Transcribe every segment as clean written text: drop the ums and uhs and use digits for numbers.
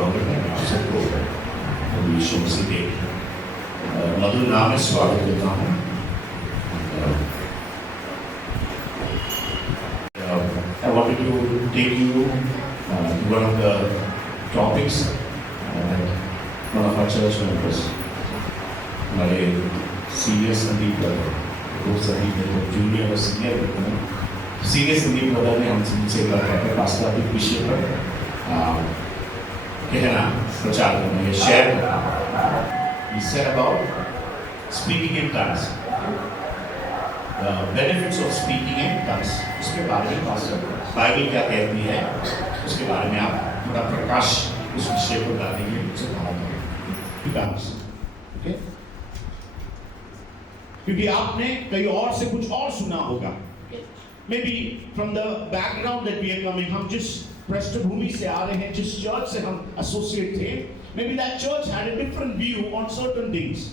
स्वागत है आप सबको प्रभु यीशु मसीह के मधुर नाम में स्वागत करता हूँ। I wanted to take you to one of the topics one of our church members, हमारे सीनियर संदीप ब्रदर, वो संदीप ब्रदर जूनियर और senior brother, senior Sandeep brother ने हमसे कहा है वास्तविक विषय पर कहना प्रचार करना है, शेयर करना। He said about speaking in tongues, the benefits of speaking in tongues, उसके बारे में बाइबल क्या कहती है उसके बारे में आप थोड़ा प्रकाश उस विषय को डालने के लिए मुझसे कहा था। tongues, okay? क्योंकि आपने कहीं और से कुछ और सुना होगा। Maybe from the background that we are coming, हम जिस पृष्ठभूमि से आ रहे हैं, जिस चर्च से हम एसोसिएट थे, maybe that church had a different view on certain things.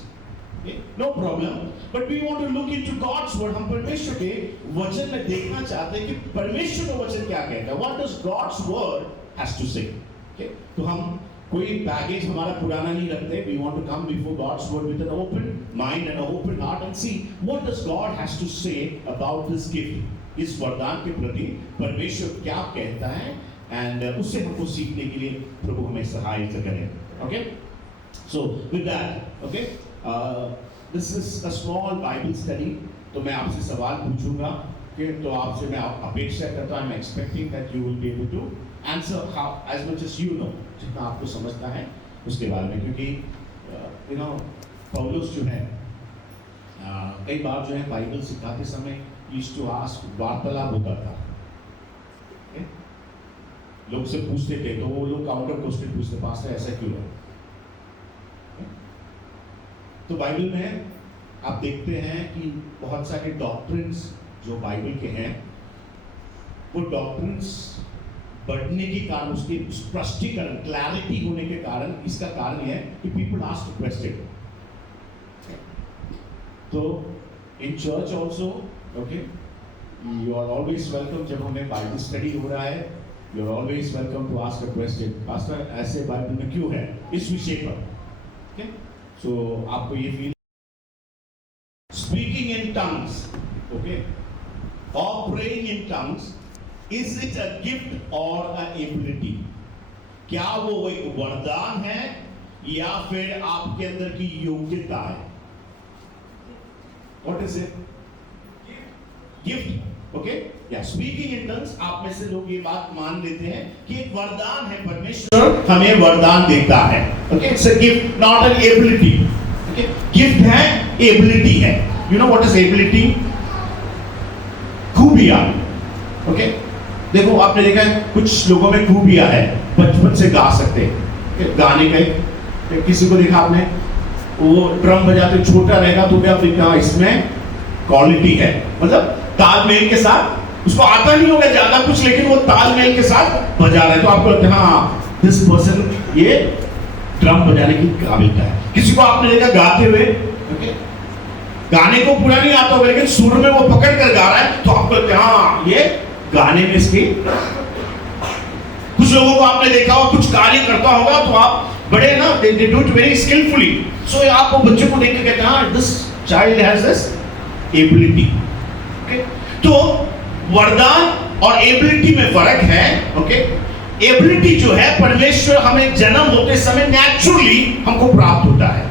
Okay? No problem. But we want to look into God's word. हम परमेश्वर के वचन में देखना चाहते हैं कि परमेश्वर का वचन क्या कहता है. What does God's word has to say? Okay? तो हम कोई बैगेज हमारा पुराना नहीं रखते. We want to come before God's word with an open mind and an open heart and see what does God has to say about this gift. इस वरदान के प्रति परमेश्वर क्या कहता है and उससे हमको सीखने के लिए प्रभु हमें सहायता करें. Okay? So with that, okay, this is a small Bible study. तो मैं आपसे सवाल पूछूंगा कि तो आपसे मैं अपेक्षा करता हूँ, I'm expecting that you will be able to answer how as much as you know, जितना आपको समझता है उसके बारे में, क्योंकि you know पौलुस जो है कई बार जो है बाइबल सिखाते समय used to ask, वार्तालाप होता था, लोग से पूछते थे तो वो लोग काउंटर क्वेश्चन पूछते, पास्टर ऐसा क्यों है. तो बाइबल में आप देखते हैं कि बहुत सारे डॉक्ट्रिन्स जो बाइबल के हैं, वो डॉक्ट्रिन्स बढ़ने के कारण, उसके स्पष्टीकरण, क्लैरिटी होने के कारण, इसका कारण यह है कि पीपल आस्क क्वेश्चन. तो in church also, okay, you are always welcome. जब हमें बाइबल स्टडी हो रहा है, you are always welcome to ask a question, pastor ऐसे बाइबल में क्यों है, इस विषय पर. ओके, सो आपको ये feel speaking in tongues, okay, और praying in tongues, is it a gift और अ एबिलिटी? क्या वो एक वरदान है या फिर आपके अंदर की योग्यता है? What is it? Gift. Okay, या स्पीकिंग इन टंग्स, आप में से लोग ये बात मान लेते हैं कि एक वरदान है, परमेश्वर हमें वरदान देता है. Okay, it's a gift, not an ability. Okay, gift है, एबिलिटी है. You know what is ability? खूबियां. ओके, देखो आपने देखा है कुछ लोगों में खूबियां है, बचपन से गा सकते हैं गाने के. किसी को देखा आपने, वो ड्रम बजाते छोटा रहेगा तो भी आप देखा इसमें क्वालिटी है, मतलब तालमेल के साथ, उसको आता नहीं होगा ज्यादा कुछ, लेकिन वो तालमेल के साथ बजा रहा है तो आपको लगता है हाँ दिस पर्सन ये ड्रम बजाने की काबिलियत है. किसी को आपने देखा गाते हुए, ओके, गाने को पूरा नहीं आता होगा लेकिन सुर में वो पकड़ कर गा रहा है तो आपको लगता है हाँ ये गाने में इसकी. कुछ लोगों को आपने देखा होगा कुछ कार्य करता होगा तो आप बड़े ना they do it very skillfully, so आप वो बच्चों को देख के कहते हैं हाँ this child has this ability. तो वरदान और एबिलिटी में फर्क है. ओके, एबिलिटी जो है परमेश्वर हमें जन्म होते समय नेचुरली हमको प्राप्त होता है.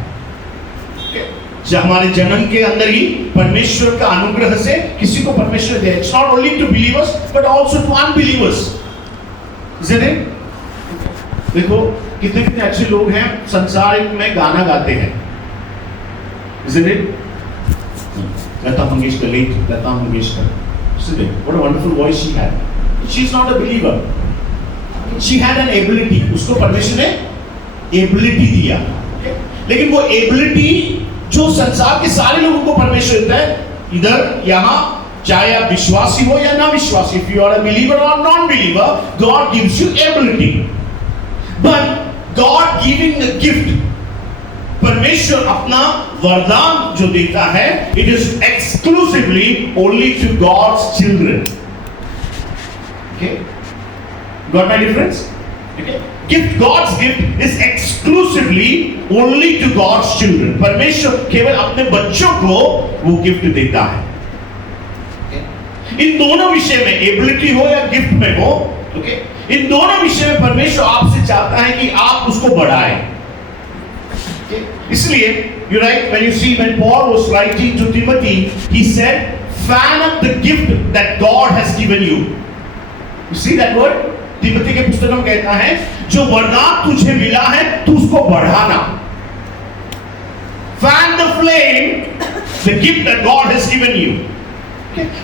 जब हमारे जन्म के अंदर ही परमेश्वर का अनुग्रह से किसी को परमेश्वर दे. It's not only to believers but also to unbelievers. Isn't it? देखो कितने कितने अच्छे लोग हैं संसार में गाना गाते हैं. Isn't it? Lata Mangeshkar, late Lata Mangeshkar. What a wonderful voice she had. She is not a believer. She had an ability. उसको परमेश्वर ने ability दिया. लेकिन वो ability जो संसार के सारे लोगों को परमेश्वर देता है, इधर यहाँ चाहे आप विश्वासी हो या ना विश्वासी, if you are a believer or non-believer, God gives you ability. But God giving the gift, परमेश्वर अपना वरदान जो देता है, it is exclusively only to God's children. Okay, got my difference? Okay, gift, God's gift is exclusively only to God's children. परमेश्वर केवल अपने बच्चों को वो गिफ्ट देता है। इन दोनों विषय में, एबिलिटी हो या गिफ्ट में हो, ओके, इन दोनों विषय में परमेश्वर आपसे चाहता है कि आप उसको बढ़ाएं। इसलिए you write, when you see when Paul was writing to Timothy, he said, fan up the gift that God has given you. You see that word? Timothy के पुस्तक में कहता है जो वरदान तुझे मिला है तू उसको बढ़ाना। Fan the flame, the gift that God has given you.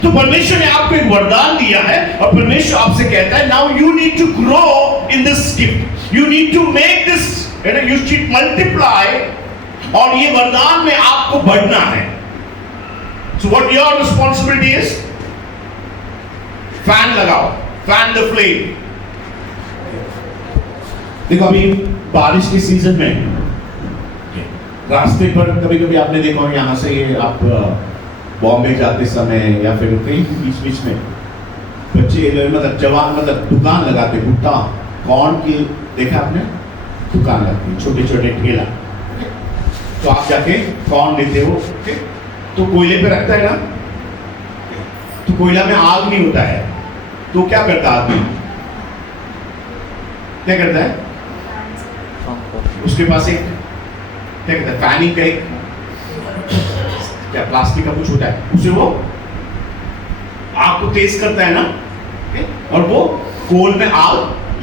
तो परमेश्वर ने आपको एक वरदान दिया है और परमेश्वर आपसे कहता है now you need to grow in this gift. You need to make this, you should multiply, और ये वरदान में आपको बढ़ना है। So what your responsibility is? Fan लगाओ, फैन द फ्लेम। देखो अभी बारिश के सीजन में रास्ते पर कभी कभी आपने देखा हो, यहाँ से ये आप बॉम्बे जाते समय या फिर कहीं बीच बीच में बच्चे मतलब जवान मतलब दुकान लगाते, भुट्टा कॉर्न की देखा आपने, दुकान लगती छोटे छोटे ठेला, तो आप जाके कॉर्न लेते हो, तो कोयले पे रखता है ना, तो कोयला में आग नहीं होता है, तो क्या करता आदमी, क्या करता है, उसके पास एक क्या कहता है फैनिंग का एक क्या प्लास्टिक का कुछ होता है, उसे वो आग को तेज करता है ना, और वो कोल में आग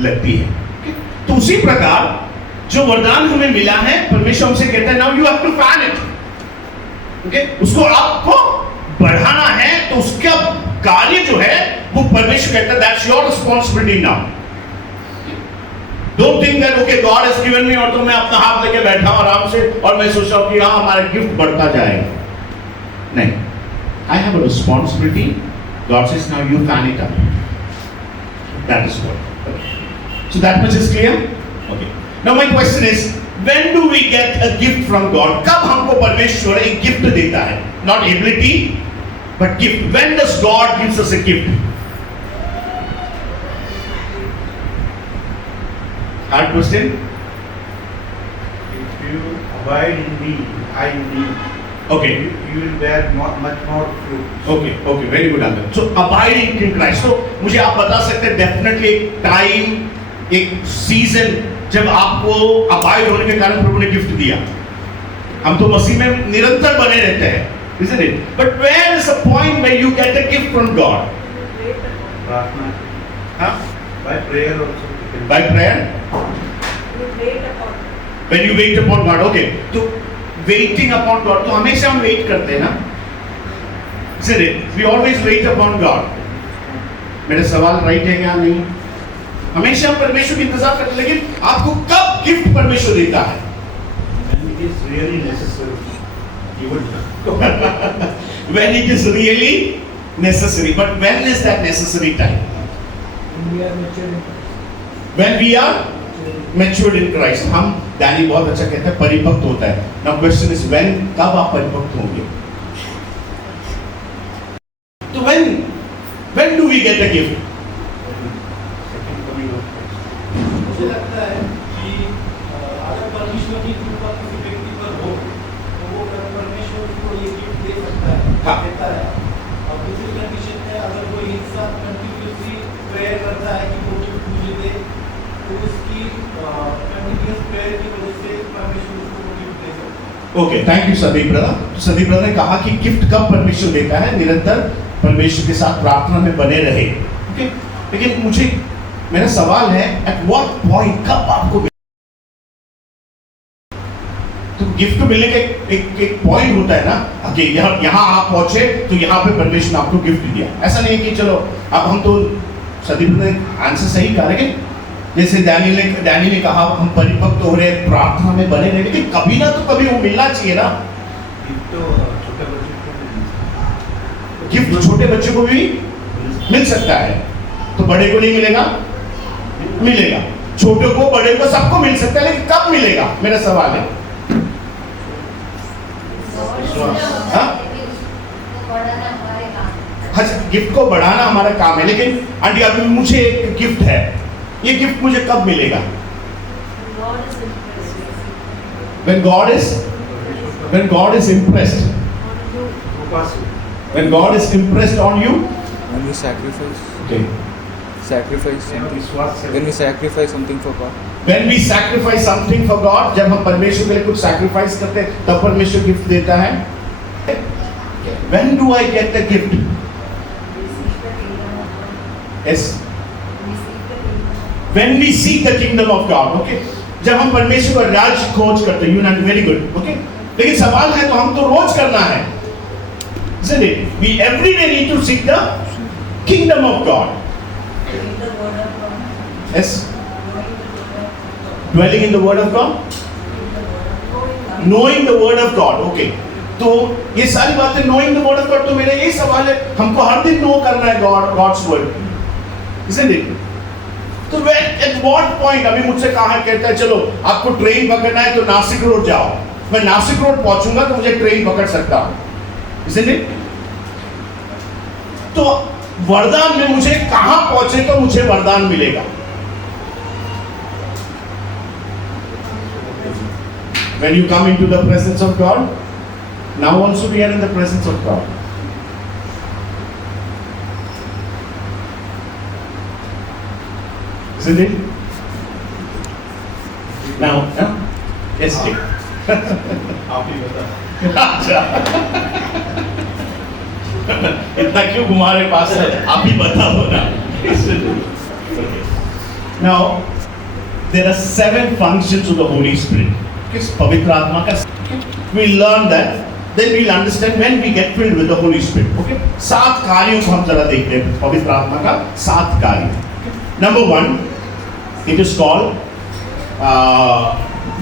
लगती है। तो उसी प्रकार जो वरदान हमें मिला है परमेश्वर हमसे कहता है now you have to fan it, okay, उसको आपको बढ़ाना है, तो उसका कार्य जो है वो परमेश्वर कहता है that's your responsibility now. Don't think that okay God has given me और तो मैं अपना हाथ लेके बैठा हूं आराम से और मैं सोच रहा हूं कि हाँ हमारा गिफ्ट बढ़ता जाएगा, नहीं, I have a responsibility, God says now you fan it up, that is what, so that much is clear, okay. Now my question is, when do we get a gift from God? कब हमको परमेश्वर एक gift देता है? Not ability, but gift. When does God gives us a gift? Hard question. If you abide in me, I in me. Okay. You will bear much more fruit. Okay, okay, very good answer. So abiding in Christ. So मुझे आप बता सकते हैं definitely एक time, एक season जब आपको abide होने के कारण प्रभु ने गिफ्ट दिया। हम तो मसीह में निरंतर बने रहते हैं, isn't it? But where is a point where you get a gift from God? प्रार्थना, हाँ? by prayer also. By prayer? When you wait upon God, okay. तो waiting upon God, तो हमेशा हम वेट करते हैं ना, isn't it? We always wait upon God. मेरा सवाल राइट है या नहीं? हमेशा हम परमेश्वर की इंतजार करते, लेकिन आपको कब गिफ्ट परमेश्वर देता है? When it is really necessary. When it is really necessary. But when is that necessary time? When we are matured in Christ. हम डैनी बहुत अच्छा कहते हैं परिपक्व होता है। Now question is when, कब आप परिपक्व होंगे? तो when do we get a gift? मुझे लगता है कि अगर परमेश्वर की कृपा किसी व्यक्ति पर हो तो वो परमेश्वर को ये गिफ्ट दे सकता है, हाँ। देता है। और दूसरी कंडीशन में अगर कोई इंसान कंटिन्यूसली प्रेयर करता है कि वो गिफ्ट मुझे दे, तो उसकी कंटिन्यूस प्रेयर की वजह से परमेश्वर उसको वो गिफ्ट दे सकता है। Okay, thank you Sandeep brother. तो सदीप ब्रदर ने कहा कि गिफ्ट कब परमेश्वर देता है? निरंतर परमेश्वर के साथ प्रार्थना में बने रहे, ओके। लेकिन मुझे मेरा सवाल है एट व्हाट पॉइंट, कब आपको तो गिफ्ट मिलने का एक पॉइंट होता है ना कि यहाँ आप पहुंचे तो यहाँ पे परमेश्वर ने आपको गिफ्ट दिया। ऐसा नहीं है कि चलो अब हम तो सदीप ने आंसर सही कहा, लेकिन जैसे डैनी ने कहा हम परिपक्व हो रहे प्रार्थना में बने रहे, लेकिन कभी ना तो कभी वो मिलना चाहिए ना। गिफ्ट छोटे बच्चे को भी मिल सकता है, तो बड़े को नहीं मिलेगा? मिलेगा। छोटे को बड़े को सबको मिल सकता है, लेकिन कब मिलेगा मेरा सवाल है। हाँ? अच्छा, गिफ्ट को बढ़ाना हमारा काम है, लेकिन आंटी अभी मुझे एक गिफ्ट है, ये गिफ्ट मुझे कब मिलेगा? God is impressed When God is impressed, on you. Upasu. when God is impressed on you, When we sacrifice okay. something. Viswas When we sacrifice something for God. When we sacrifice something for God, जब हम परमेश्वर के लिए कुछ sacrifice करते हैं, तब परमेश्वर गिफ्ट देता है. When do I get the gift? Receive the kingdom of God. Yes. Receive the kingdom of God. When we seek the kingdom of God, okay? जब हम परमेश्वर का राज खोज करते हैं, you know, very good, okay? लेकिन सवाल है तो हम तो रोज करना है, isn't it? We every day need to seek the kingdom of God. Read the word of God. Yes. Knowing the word of God. Dwelling in the word of God. Knowing the word of God. Knowing the word of God, okay? तो ये सारी बातें knowing the word of God, तो मेरा ये सवाल है, हमको हर दिन know करना है God's word, isn't it? तो at what point अभी मुझसे कहा है, कहता है चलो आपको ट्रेन पकड़ना है तो नासिक रोड जाओ, मैं नासिक रोड पहुंचूंगा तो मुझे ट्रेन पकड़ सकता हूं, isn't it? तो वरदान में मुझे कहां पहुंचे तो मुझे वरदान मिलेगा? When you come into the presence of God, now also we are in the presence of God. Isn't it? Now, yes, Jay. आप ही बता. अच्छा. इतना क्यों घुमा रहे पास है? आप ही बताओ ना. Okay. Now, there are 7 functions of the Holy Spirit. किस पवित्र आत्मा का? We learn that, then we'll understand when we get filled with the Holy Spirit. Okay? 7 कार्यों को हम जरा देखते हैं पवित्र आत्मा का 7 कार्य. Number 1, it is called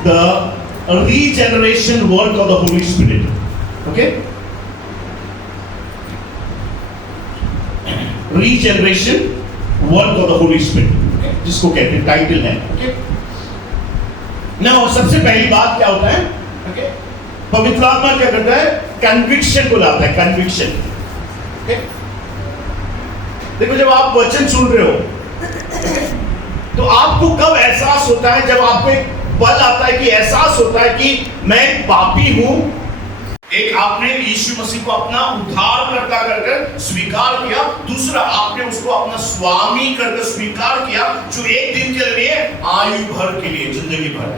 the regeneration work of the Holy Spirit. Okay? Regeneration work of the Holy Spirit. Okay? जिसको कहते हैं टाइटल है. Okay? Now सबसे पहली बात क्या होता है? Okay? पवित्र आत्मा क्या करता है? कन्विक्शन को लाता है. कन्विक्शन. Okay? देखो जब आप वचन सुन रहे हो तो आपको कब एहसास होता है? जब आपको एक बल आता है कि एहसास होता है कि मैं पापी हूं. एक आपने यीशु मसीह को अपना उद्धारकर्ता करके स्वीकार किया. दूसरा आपने उसको अपना स्वामी करके स्वीकार किया, जो एक दिन के लिए आयु भर के लिए, जिंदगी भर.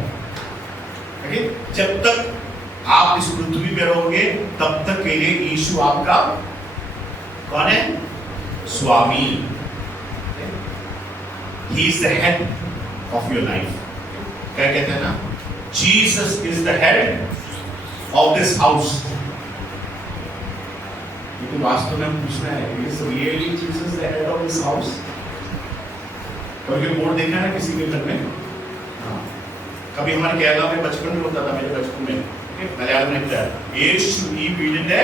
okay? जब तक आप इस पृथ्वी पे रहोगे तब तक के लिए यीशु आपका कौन है? स्वामी. He is the head of your life. क्या कहते हैं ना? Jesus is the head of this house. लेकिन वास्तव में हम पूछना है, is really Jesus the head of this house? कभी बोर्ड देखा है किसी के घर में? हाँ. कभी हमारे केरला में बचपन में होता था, मेरे बचपन में मलयालम में होता है, यीशु ई वीडिने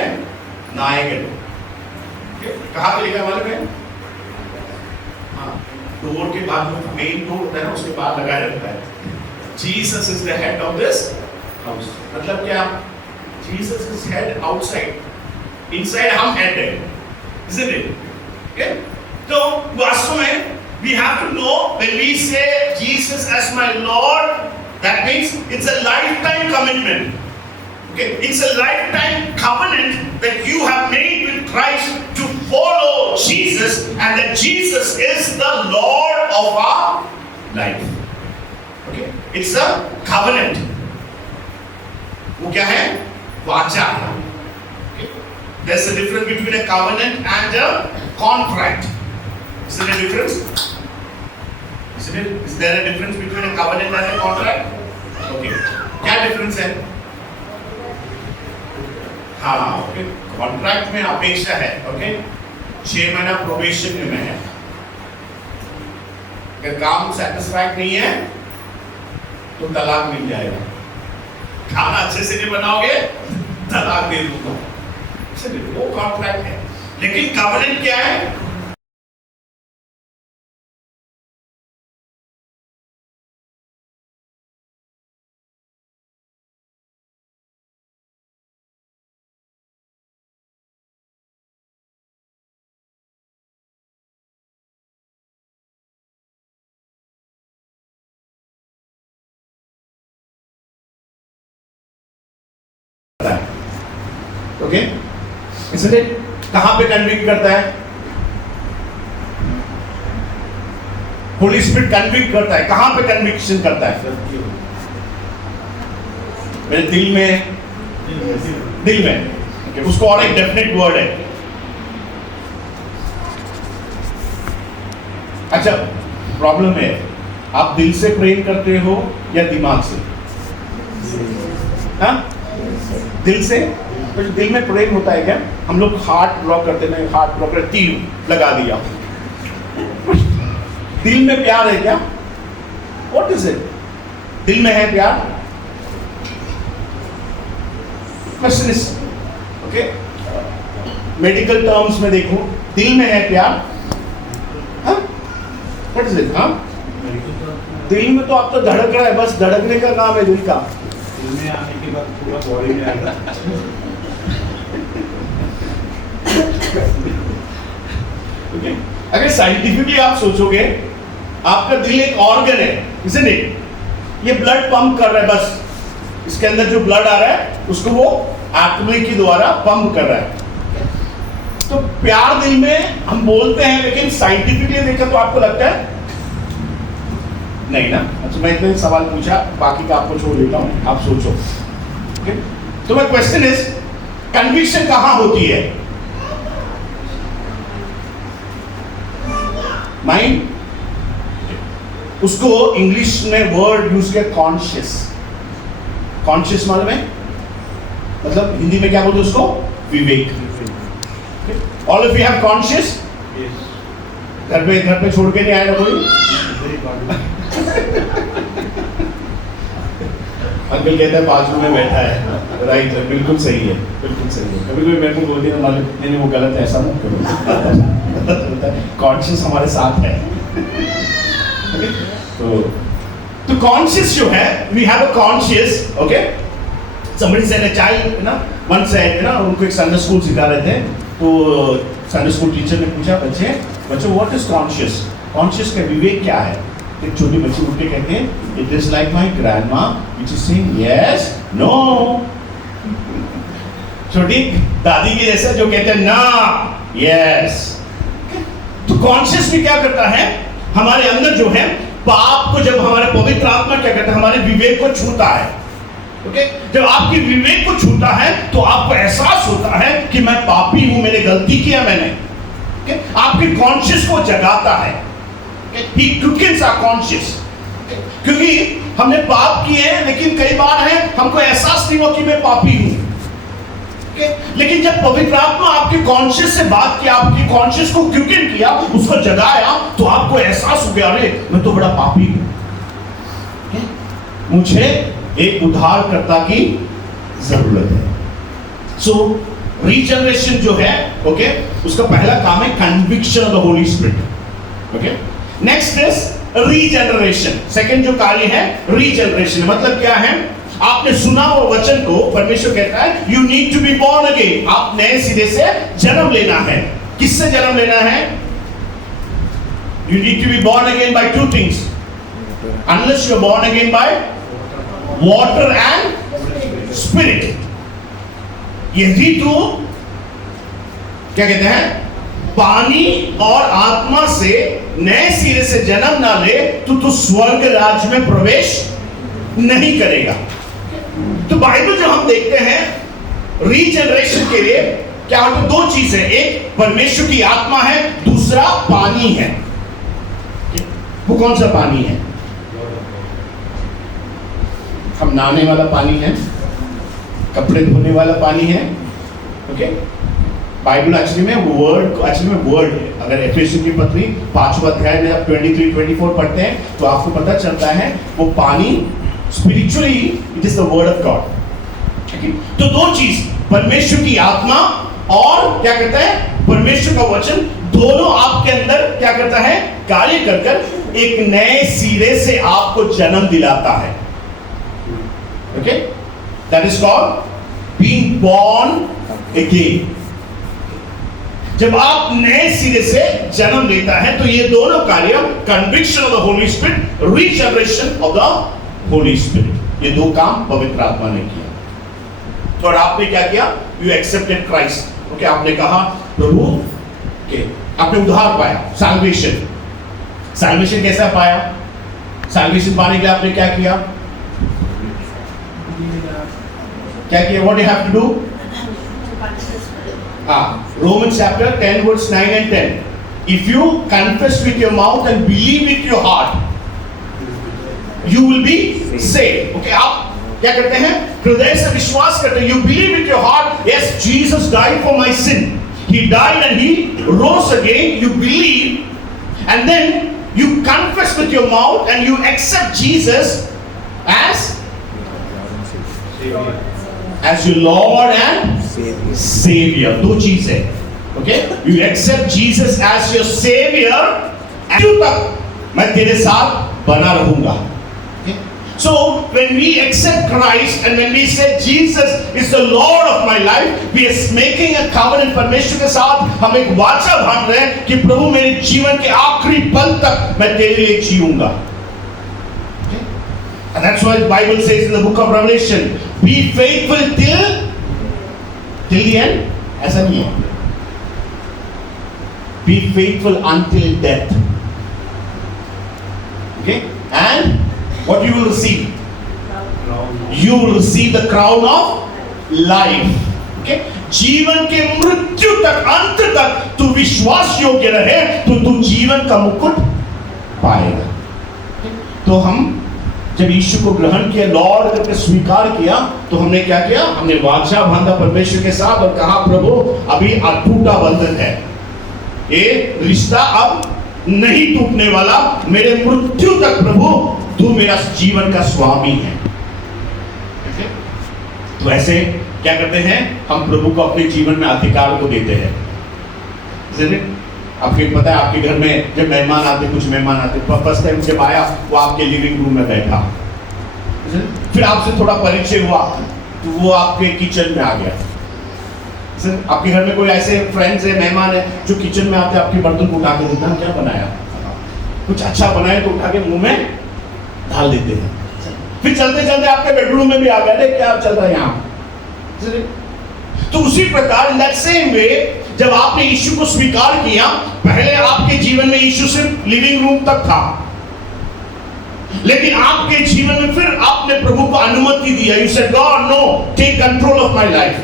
नायकन. कहाँ पे लिखा हमारे में? हाँ, डोर के बाद मेन डोर होता है ना, उसके बाद लगाया रहता है. Jesus is the head of this house. मतलब क्या? Jesus is head outside. Inside हम head है. Isn't it? Okay? तो वास्तव में we have to know when we say Jesus as my Lord, that means it's a lifetime commitment. Okay? It's a lifetime covenant that you have made with Christ to follow Jesus, and that Jesus is the Lord of our life. Okay? It's a covenant. वो क्या है? वाचा. Okay? There's a difference between a covenant and a contract. Is there a difference? Is there a difference between a covenant and a contract? Okay. क्या difference है? हाँ, okay. Contract में अपेक्षा है. Okay? 6 महीना प्रोबेशन में है. अगर काम सेटिस्फाइड नहीं है तो तलाक मिल जाएगा. खाना अच्छे से नहीं बनाओगे तलाक दे दूंगा. वो कॉन्ट्रैक्ट है. लेकिन कवनेंट क्या है? करता है, ओके, इसलिए कहां पे कन्विक्ट करता है? होली स्पिरिट कन्विक्ट करता है, कहां पे कन्विक्शन करता है? मेरे दिल में, दिल में, okay, उसको और एक डेफिनेट वर्ड है। अच्छा, प्रॉब्लम है, आप दिल से प्रेम करते हो या दिमाग से? हाँ, दिल से। तो दिल में प्रेम होता है क्या? हम लोग हार्ट ड्रॉ करते हैं, हार्ट ड्रॉ कर तीर लगा दिया। दिल में प्यार है क्या? What is it? दिल में है प्यार? Question is, okay, medical terms में देखो, दिल में है प्यार? हाँ, व्हाट इज इट? हाँ, दिल में तो आप तो धड़क रहा है, बस धड़कने का नाम है दिल का। दिल में आने के बाद पूरा बॉडी में आएगा। ओके, अगर साइंटिफिकली आप सोचोगे, आपका दिल एक ऑर्गन है, isn't it? ये ब्लड पंप कर रहा है, बस इसके अंदर जो ब्लड आ रहा है उसको वो आत्मा के द्वारा पंप कर रहा है। तो प्यार दिल में हम बोलते हैं, लेकिन साइंटिफिकली देखा तो आपको लगता है नहीं ना? अच्छा, मैं इतने सवाल पूछा, बाकी का आपको छोड़ देता हूं, आप सोचो। ओके, तो मैं क्वेश्चन इज, कन्विक्शन कहां होती है? माइंड। उसको इंग्लिश में वर्ड यूज किया कॉन्शियस। कॉन्शियस मालूम है? मतलब हिंदी में क्या बोलते हैं उसको? विवेक। All of you have conscious? घर पे छोड़ के नहीं आएगा कोई? अंकल कहता है बाथरूम में बैठा है, राइट, बिल्कुल सही है, बिल्कुल सही है। कभी कभी मेरे को बोलती है मालूम नहीं, वो गलत है, ऐसा मत करो। कॉन्शियस हमारे साथ है। तो कॉन्शियस जो है, we have a conscious, okay. somebody said a child, ना, one said, ना, उनको एक संडे स्कूल सिखा रहे थे, तो संडे स्कूल टीचर ने पूछा, बच्चों व्हाट इज कॉन्शियस? कॉन्शियस का विवेक क्या है? एक छोटी बच्ची उठ के कहते हैं, it is like my grandma which is saying yes no. छोटी दादी के जैसा जो कहते हैं ना यस। तो कॉन्शियस भी क्या करता है? हमारे अंदर जो है पाप को, जब हमारे पवित्र आत्मा क्या करता है, हमारे विवेक को छूता है, ओके। जब आपकी विवेक को छूता है तो आपको एहसास होता है कि मैं पापी हूं, मैंने गलती किया, मैंने, ओके। आपके कॉन्शियस को जगाता है, He quickens our conscious, क्योंकि हमने पाप किए हैं, लेकिन कई बार है हमको एहसास नहीं हुआ कि मैं पापी हूं, लेकिन जब पवित्र आत्मा आपके कॉन्शियस से बात किया, आपके कॉन्शियस को क्विकन किया, उसको जगाया, तो आपको एहसास हो गया, अरे मैं तो बड़ा पापी हूं, मुझे एक उद्धारकर्ता की जरूरत है। सो रीजनरेशन जो है, ओके, उसका पहला काम है conviction of the Holy spirit, okay. Next is regeneration. Second जो कार्य है रीजनरेशन, मतलब क्या है? आपने सुना वो वचन को, परमेश्वर कहता है you need to be born again, आप नए सिरे से जन्म लेना है। किससे जन्म लेना है? You need to be born again by two things, unless you are born again by water and spirit. यदि तू क्या कहते हैं, पानी और आत्मा से नए सिरे से जन्म ना ले, तो स्वर्ग राज्य में प्रवेश नहीं करेगा। तो बाइबल जो हम देखते हैं रीजनरेशन के लिए क्या होता है? दो चीज है, एक परमेश्वर की आत्मा है, दूसरा पानी है। वो कौन सा पानी है? हम नहाने वाला पानी है, कपड़े धोने वाला पानी है, ओके। बाइबल एक्चुअली में वर्ड है। अगर एफेसियों की पत्री 5वां अध्याय में आप 23-24 पढ़ते हैं तो आपको पता चलता है वो पानी spiritually it is the word of God. तो दो चीज, परमेश्वर की आत्मा और क्या कहता है, परमेश्वर का वचन, दोनों आपके अंदर क्या करता है, कार्य कर एक नए सिरे से आपको जन्म दिलाता है, okay. That is called being born again. जब आप नए सिरे से जन्म लेता है तो ये दोनों कार्य, conviction of the Holy spirit, regeneration of the Holy spirit, ये दो काम पवित्र आत्मा ने किया। और आपने क्या किया? You accepted Christ. ओके, आपने कहा प्रभु के आपने उद्धार पाया, सैल्वेशन। सैल्वेशन कैसा पाया? सैल्वेशन पाने के लिए आपने क्या किया? क्या किया? What you have to do? Romans chapter 10 verse 9 and 10. If you confess with your mouth and believe with your heart, you will be saved. Okay, आप क्या करते हैं? हृदय से विश्वास करते हैं. You believe with your heart, yes, Jesus died for my sin. He died and he rose again. You believe, and then you confess with your mouth and you accept Jesus as your Lord and Savior. दो चीज है. Okay, you accept Jesus as your Savior. अंत तक मैं तेरे साथ बना रहूंगा. Okay? So when we accept Christ and when we say Jesus is the Lord of my life, we are making a covenant. परमेश्वर के साथ हम एक वाचा बांध रहे हैं कि प्रभु मेरे जीवन के आखिरी पल तक मैं तेरे लिए जीऊंगा. Okay? And that's why the Bible says in the book of Revelation, be faithful till the end. ऐसा नहीं है. Be faithful until death. Okay? And what you will receive? You will receive the crown of life. Okay? जीवन के मृत्यु तक, अंत तक तू विश्वास योग्य रहे तो तू जीवन का मुकुट पाएगा. तो हम जब यीशु को ग्रहण किया, लॉर्ड करके स्वीकार किया, तो हमने क्या किया? हमने वाचा बांधा परमेश्वर के साथ और कहा प्रभु अभी अटूटा बंधन है, ये रिश्ता अब नहीं टूटने वाला, मेरे मृत्यु तक प्रभु तू मेरा जीवन का स्वामी है. तो ऐसे क्या करते हैं? हम प्रभु को अपने जीवन में अधिकार को देते हैं. आपको पता है आपके घर में जब मेहमान आते, कुछ मेहमान आते, फर्स्ट टाइम जब आया वो आपके लिविंग रूम में बैठा, फिर आपसे थोड़ा परिचय हुआ तो वो आपके किचन में आ गया. आपके घर में कोई ऐसे फ्रेंड्स है, मेहमान है जो किचन में आते आपके बर्तन को उठा के देते हैं, क्या बनाया? कुछ अच्छा बनाए तो उठा के मुंह में डाल देते हैं. फिर चलते चलते आपके बेडरूम में भी आ गया, क्या चल रहा है यहाँ? तो उसी प्रकार इन दैट सेम वे जब आपने यीशु को स्वीकार किया, पहले आपके जीवन में यीशु सिर्फ लिविंग रूम तक था, लेकिन आपके जीवन में फिर आपने प्रभु को अनुमति दिया. You said God no, take control of my life.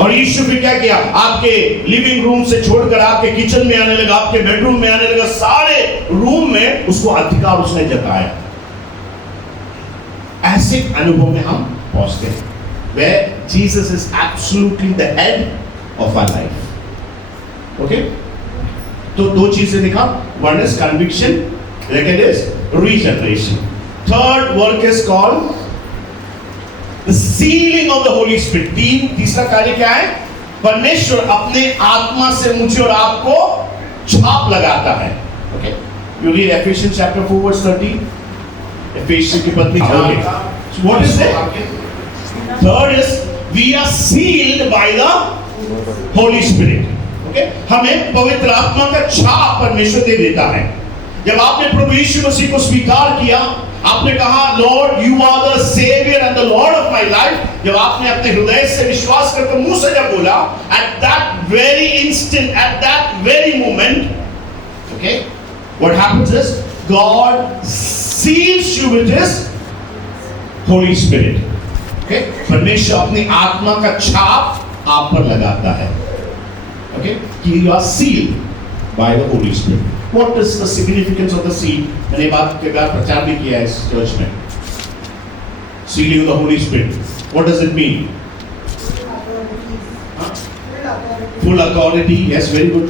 और यीशु फिर क्या किया? आपके लिविंग रूम से छोड़कर आपके किचन में आने लगा, आपके बेडरूम में आने लगा, सारे रूम में उसको अधिकार उसने जताया. ऐसे अनुभव में हम पहुंचते हैं where Jesus is absolutely the head of our life. Okay? तो दो चीजें दिखा. One is conviction, second is regeneration. Third work is called the sealing of the Holy Spirit. तीसरा कार्य क्या है? परमेश्वर अपने आत्मा से मुझे और आपको छाप लगाता है. Okay? You read Ephesians chapter 4 verse 13. Ephesians की पत्री पढ़ोगे. What is it? Third is we are sealed by the Holy Spirit. Okay? हमें पवित्र आत्मा का छाप परमेश्वर दे देता है. जब आपने प्रभु यीशु मसीह को स्वीकार किया, आपने कहा Lord you are the saviour and the Lord of my life, जब आपने अपने हृदय से विश्वास करके मुंह से जब बोला, at that very instant, at that very moment, okay, what happens is God seals you with His Holy Spirit. Okay? परमेश्वर अपनी आत्मा का छाप आप पर लगाता है. Okay? You are sealed by the Holy Spirit. What is the significance of the seal? मैंने बात के बाद प्रचार भी किया है इस चर्च में. Sealing of the Holy Spirit. What does it mean? Full authority. Yes, very good.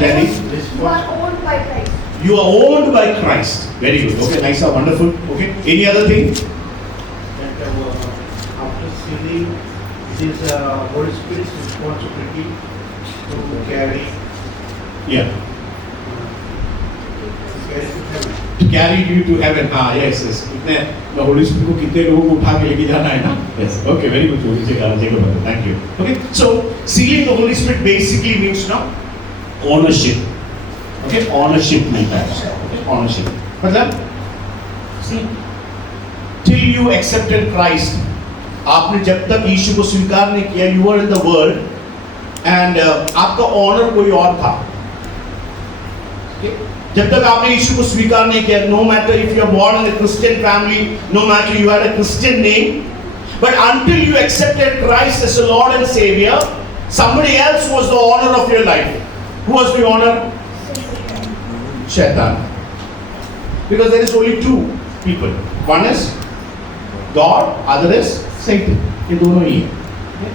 Jenny. You are owned by Christ. You are owned by Christ. Very good. Okay, nice, wonderful. Okay. Any other thing? After sealing, it is Holy Spirit's responsibility to carry Yeah. to carry you to heaven. हाँ, yes, yes. कितने the Holy Spirit को कितने लोगों को उठा के लेके जाना है ना? Yes. Okay, very good. Thank you. Okay, so sealing the Holy Spirit basically means now ownership. Okay, ownership मिलता है. Okay, ownership. मतलब see, till you accepted Christ, आपने जब तक यीशु को स्वीकार नहीं किया, you are in the world and आपका ऑनर कोई और था। जब तक आपने यीशु को स्वीकार नहीं किया, no matter if you are born in a Christian family, no matter you had a Christian name, but until you accepted Christ as your Lord and Savior, somebody else was the owner of your life. Who was the owner? Shaitan. Because there is only two people. One is God, other is Satan. ये दोनों ही है।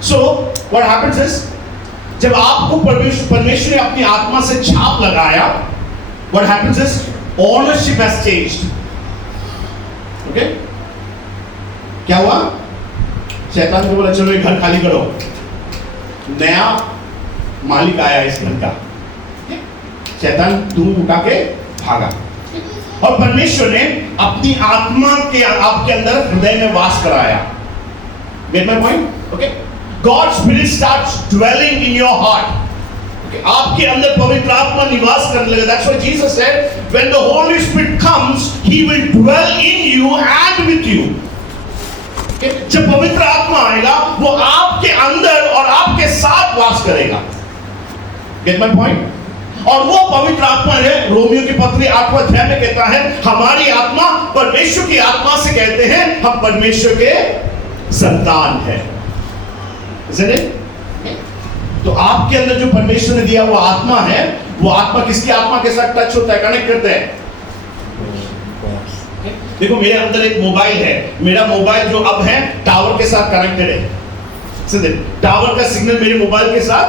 So what happens is, जब आपको परमेश्वर ने अपनी आत्मा से छाप लगाया, what happens is ownership has changed. Okay? क्या हुआ? शैतान को बोला चलो ये घर खाली करो, नया मालिक आया इस घर का। शैतान तुम उठा के भागा, और परमेश्वर ने अपनी आत्मा के आपके अंदर हृदय में वास कराया। Get my point? Okay? God's Spirit starts dwelling in your heart. Okay? आपके अंदर पवित्र आत्मा निवास करने लगा। That's why Jesus said, when the Holy Spirit comes, He will dwell in you and with you. Okay? जब पवित्र आत्मा आएगा, वो आपके अंदर और आपके साथ वास करेगा। Get my point? और वो पवित्र आत्मा है, रोमियो की पत्री 8वां अध्याय में कहता है, हमारी आत्मा परमेश्वर की आत्मा से कहते हैं हम परमेश्वर के संतान हैं। Isn't it? तो आपके अंदर जो परमेश्वर ने दिया वो आत्मा है, वो आत्मा किसकी आत्मा के साथ टच होता है, कनेक्ट करते हैं? देखो मेरे अंदर एक मोबाइल है, मेरा मोबाइल जो अब है टावर के साथ कनेक्टेड है। टावर का सिग्नल मेरे मोबाइल के साथ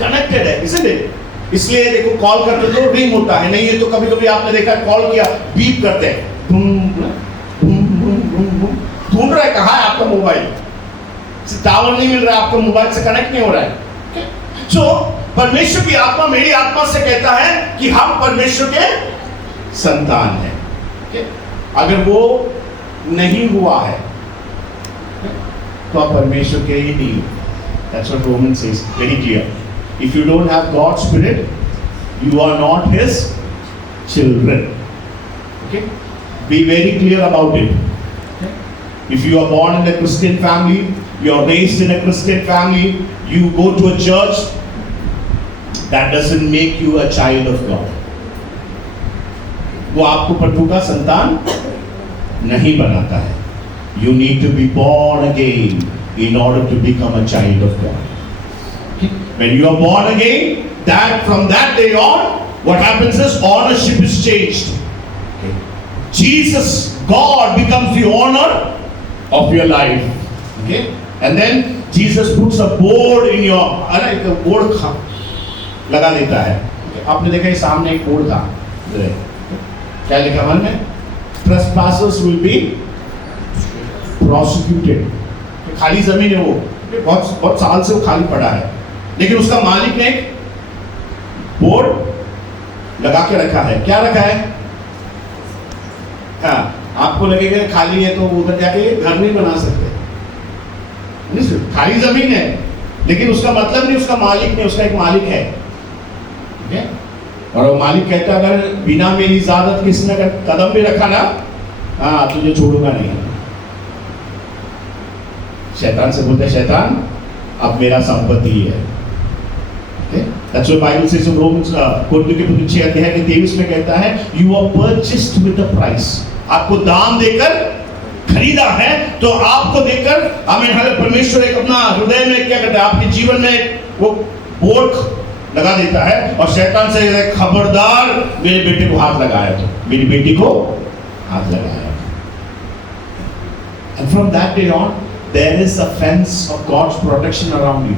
कनेक्टेड है, इसलिए देखो कॉल करते तो रिंग होता है, नहीं है तो कभी कभी आपने देखा कॉल किया बीप करते हैं, ढूंढ रहा है कहाँ है आपका मोबाइल, टावर नहीं मिल रहा है, आपको मोबाइल से कनेक्ट नहीं हो रहा है। सो परमेश्वर की आत्मा मेरी आत्मा से कहता है कि हम परमेश्वर के संतान हैं। अगर वो नहीं हुआ है तो आप परमेश्वर के ही नहीं। That's what Romans says very clear. If you don't have God's Spirit, you are not His children. Okay? Be very clear about it. Okay? If you are born in a Christian family, you are raised in a Christian family, you go to a church, that doesn't make you a child of God. वो आपको प्रभु का संतान नहीं बनाता है। You need to be born again in order to become a child of God. When you are born again, that from that day on, what happens is ownership is changed. Okay. Jesus, God becomes the owner of your life. Okay, and then Jesus puts a board in your, board लगा देता है। आपने देखा ये सामने एक board था, क्या लिखा मन में? Trespassers will be prosecuted. खाली जमीन है वो, बहुत साल से वो खाली पड़ा है, लेकिन उसका मालिक ने एक बोर्ड लगा के रखा है। क्या रखा है? हाँ, आपको लगेगा खाली है तो उधर जाके घर नहीं बना सकते, नहीं, खाली जमीन है, लेकिन उसका मतलब नहीं उसका मालिक नहीं, उसका एक मालिक है। ठीक है? और वो मालिक कहता है अगर बिना मेरी इजाजत किसने कदम भी रखा ना, हाँ तुझे छोड़ूंगा नहीं। शैतान से बोलते शैतान अब मेरा संपत्ति है। That's why Bible says in Romans कोरिन्थियों के पत्री 6 अध्याय के 23 में कहता है you are purchased with a price. आपको दाम देकर खरीदा है, तो आपको देकर हमें परमेश्वर एक अपना हृदय में क्या करता है, आपके जीवन में वो बोर्ड लगा देता है, और शैतान से खबरदार मेरे बेटे को हाथ लगाया तो मेरी बेटी को हाथ लगाया। And from that day on there is a fence of God's protection around you.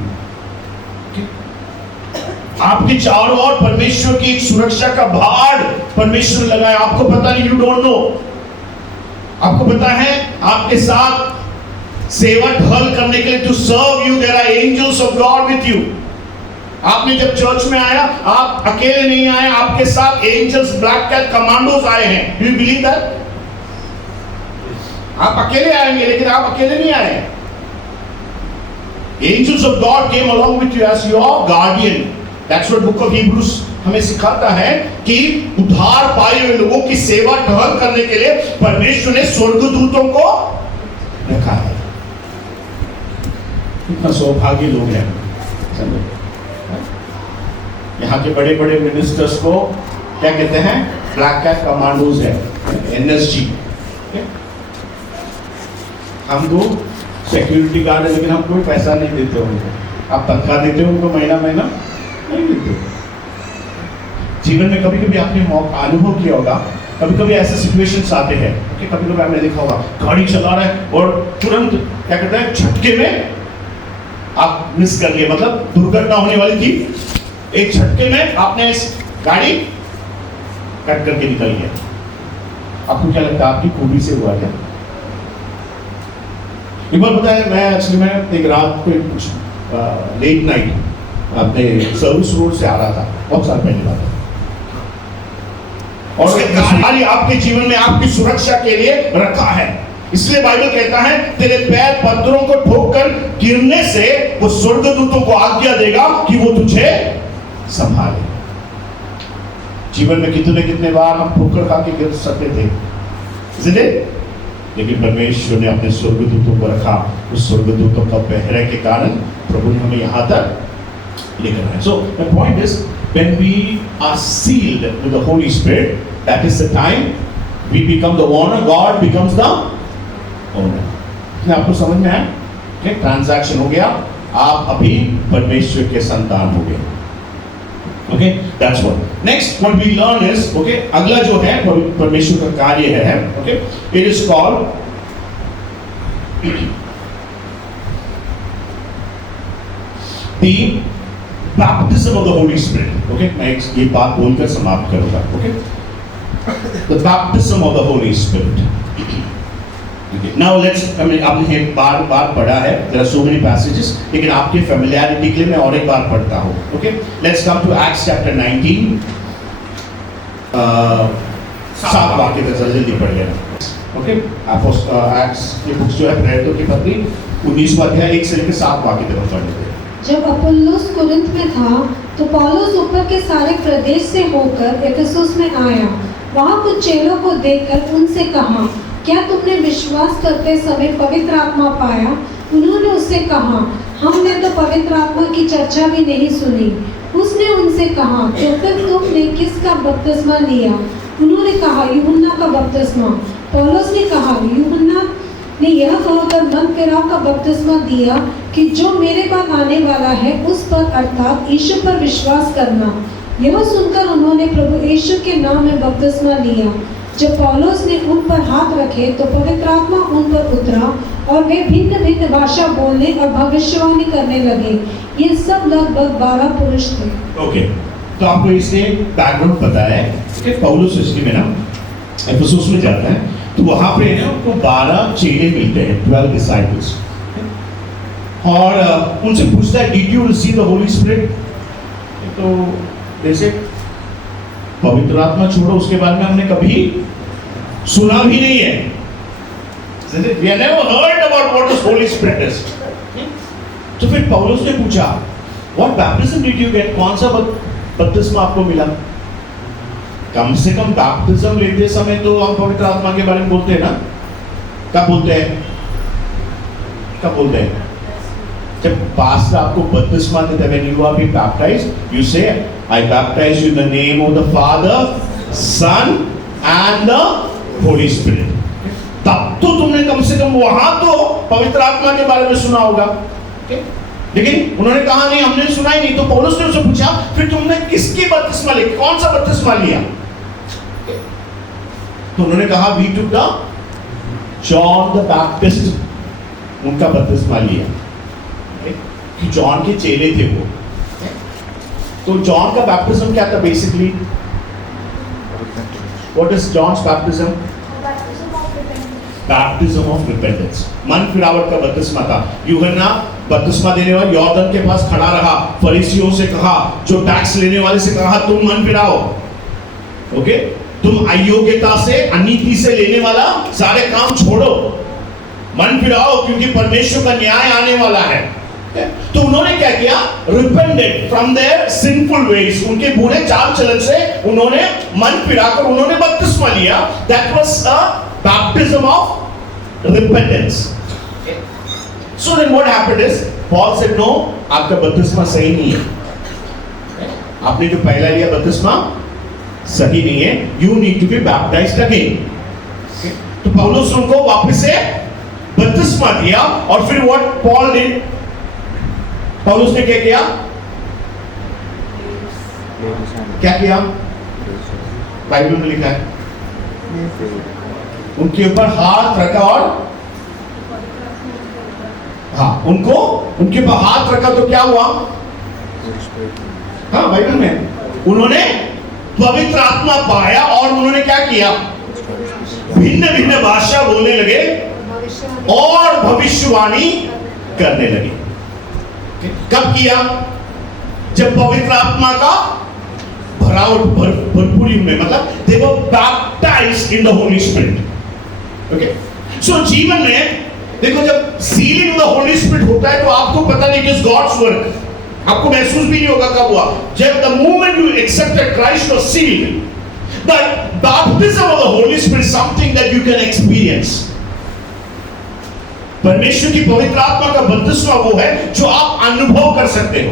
आपके चारों ओर परमेश्वर की एक सुरक्षा का भार परमेश्वर लगाया। आपको पता नहीं, यू डोंट नो, आपको पता है आपके साथ सेवा ढल करने के लिए, to serve you there are angels of God with you. आपने जब चर्च में आया, आप अकेले नहीं आए, आपके साथ एंजल्स, ब्लैक कैट कमांडोज आए हैं। Do you believe that? आप अकेले आएंगे, लेकिन आप अकेले नहीं आए। Angels of God came along with you as your guardian. That's what book of Hebrews हमें सिखाता है कि उद्धार पाए हुए लोगों की सेवा टहल करने के लिए परमेश्वर ने स्वर्गदूतों को रखा है। कितना सौभाग्य लोग हैं, समझे? यहाँ के बड़े बड़े मिनिस्टर्स को क्या कहते हैं? ब्लैक कैट कमांडोज है, NSG। हम तो सिक्योरिटी गार्ड है, लेकिन हम कोई पैसा नहीं देते उनको। आप तनख्वाह देते हो उनको महीना महीना? नहीं देते। जीवन में कभी कभी आपने मौका अनुभव किया होगा, कभी कभी ऐसे सिचुएशंस आते हैं कि कभी कभी आपने देखा होगा गाड़ी चला रहा है और तुरंत क्या कहते हैं, झटके में आप मिस कर लिए, मतलब दुर्घटना होने वाली थी, एक झटके में आपने इस गाड़ी कट करके निकल गया। आपको क्या लगता है आपकी खूबी से हुआ क्या? एक बार बताया, मैं एक्चुअली मैं एक रात को कुछ लेट नाइट अपने सर्विस रोड से आ रहा था, बहुत साल पहले बात है, और गाड़ी आपके जीवन में आपकी सुरक्षा के लिए रखा है। इसलिए बाइबल कहता है तेरे पैर पत्थरों को ठोककर गिरने से वो स्वर्गदूतों को आज्ञा देगा कि वो तुझे संभाले। जीवन में कितने कितने बार हम ठोकर खा के गिर सकते थे, लेकिन परमेश्वर ने अपने स्वर्गदूतों को रखा। उस स्वर्गदूतों का पहरे के कारण प्रभु ने हमें यहाँ तक लेकर आए। So the point is when we are sealed with the Holy Spirit, that is the time we become the owner, God becomes the owner. क्या आपको समझ में आया? क्या ट्रांजैक्शन हो गया, आप अभी परमेश्वर के संतान हो गए। Okay, that's what. Next, what we learn is, okay, अगला जो है परमेश्वर का कार्य है, okay, it is called the baptism of the Holy Spirit. Okay, मैं ये बात बोलकर समाप्त करूँगा. Okay, the baptism of the Holy Spirit. Okay, now let's, I mean, आपने बार पढ़ा है, there are so many passages, लेकिन आपके familiarity के लिए मैं और एक बार पढ़ता हूँ. Okay, let's come to Acts chapter 19. 7 वाक्य तक जल्दी पढ़ लेना. Okay, Acts की बुक्स जो है प्रेरितों की पत्री 19वां अध्याय 1 से लेकर 7 वाक्य तक पढ़ लेते हैं. जब अपुल्लोस कुरिन्थ में था तो पौलुस ऊपर के सारे प्रदेश से होकर एफेसुस में आया। वहाँ कुछ चेलों को देखकर उनसे कहा, क्या तुमने विश्वास करते समय पवित्र आत्मा पाया? उन्होंने उससे कहा, हमने तो पवित्र आत्मा की चर्चा भी नहीं सुनी। उसने उनसे कहा, तो फिर तुमने किसका बपतिस्मा लिया? उन्होंने कहा, यूहन्ना का बपतिस्मा। पौलुस ने कहा, यूहन्ना ने यह कहकर मन फिराव का बपतिस्मा दिया कि जो मेरे बाद आने वाला है उस पर अर्थात यीशु पर विश्वास करना। यह सुनकर उन्होंने प्रभु यीशु के नाम में बपतिस्मा लिया। जब पौलुस ने उन पर हाथ रखे तो पवित्र आत्मा उन पर उतरा और वे भिन्न भिन्न भाषा बोलने और भविष्यवाणी करने लगे। ये सब लगभग 12 पुरुष थे। ओके, तो आपको इससे बैकग्राउंड पता है कि पौलुस इसलिए में ना एफेसुस में जाता है, तो वहाँ पे ना उनको 12 चेले मिलते हैं, 12 डिसाइपल्स, और उनसे पूछता है, did you receive the Holy spirit? तो जैसे पवित्र आत्मा छोड़ो, उसके बारे में हमने कभी सुना भी नहीं है। We have never heard about what the Holy Spirit is. तो फिर पौलुस ने पूछा, what baptism did you get? कौन सा बपतिस्मा आपको मिला? कम से कम बैप्टिज्म लेते समय तो हम पवित्र आत्मा के बारे में बोलते हैं ना। कब बोलते हैं? कब बोलते हैं? जब पास्टर आपको बपतिस्मा देता है, when you are being baptized, you say, I baptize you in the name of the Father, Son and the Holy Spirit. तब तो तुमने कम से कम वहां तो पवित्र आत्मा के बारे में सुना होगा। लेकिन उन्होंने कहा नहीं, हमने सुना ही नहीं। तो पौलुस ने उससे पूछा, फिर तुमने किसकी बपतिस्मा ली? कौन सा बपतिस्मा लिया? तो उन्होंने कहा, we took the John the Baptist, उनका बपतिस्मा लिया। कि जॉन के चेले थे वो। तो जॉन का बैप्टिज्म क्या था basically? What is John's baptism? Baptism of repentance. मन फिरावट का बपतिस्मा था। यूहन्ना बपतिस्मा देने वाले यॉर्दन के पास खड़ा रहा, फरीसियों से कहा, जो टैक्स लेने वाले से कहा, तुम मन फिराओ। ओके, तुम अयोग्यता से, अनीति से लेने वाला सारे काम छोड़ो, मन फिराओ, क्योंकि परमेश्वर का न्याय आने वाला है। तो उन्होंने क्या किया? Repented from their sinful ways, उनके बुरे चाल चलन से उन्होंने मन फिराकर उन्होंने बपतिस्मा लिया। That was a baptism of repentance. So then what happened is Paul said no, आपका बपतिस्मा सही नहीं है, आपने जो पहला लिया बपतिस्मा सही नहीं है, you need to be baptised again. तो पौलुस उनको वापस से बपतिस्मा दिया, और फिर व्हाट पॉल डिड, पौलुस ने क्या किया, क्या किया, बाइबल में लिखा है, उनके ऊपर हाथ रखा, और हाँ उनको उनके ऊपर हाथ रखा तो क्या हुआ, हाँ बाइबल में उन्होंने पवित्र आत्मा पाया, और उन्होंने क्या किया, भिन्न भिन्न भाषा बोलने लगे और भविष्यवाणी करने लगे। कब किया, जब पवित्र आत्मा का भराव भरपूरी में, मतलब they were baptized in the Holy Spirit. Okay? So जीवन में देखो, जब सीलिंग द होली स्पिरिट होता है तो आपको पता नहीं किस गॉड्स वर्क, आपको महसूस भी नहीं होगा कब हुआ, जब the moment you accepted Christ was sealed, but baptism of the Holy Spirit something that you can experience. परमेश्वर की पवित्र आत्मा का बपतिस्मा वो है जो आप अनुभव कर सकते हो।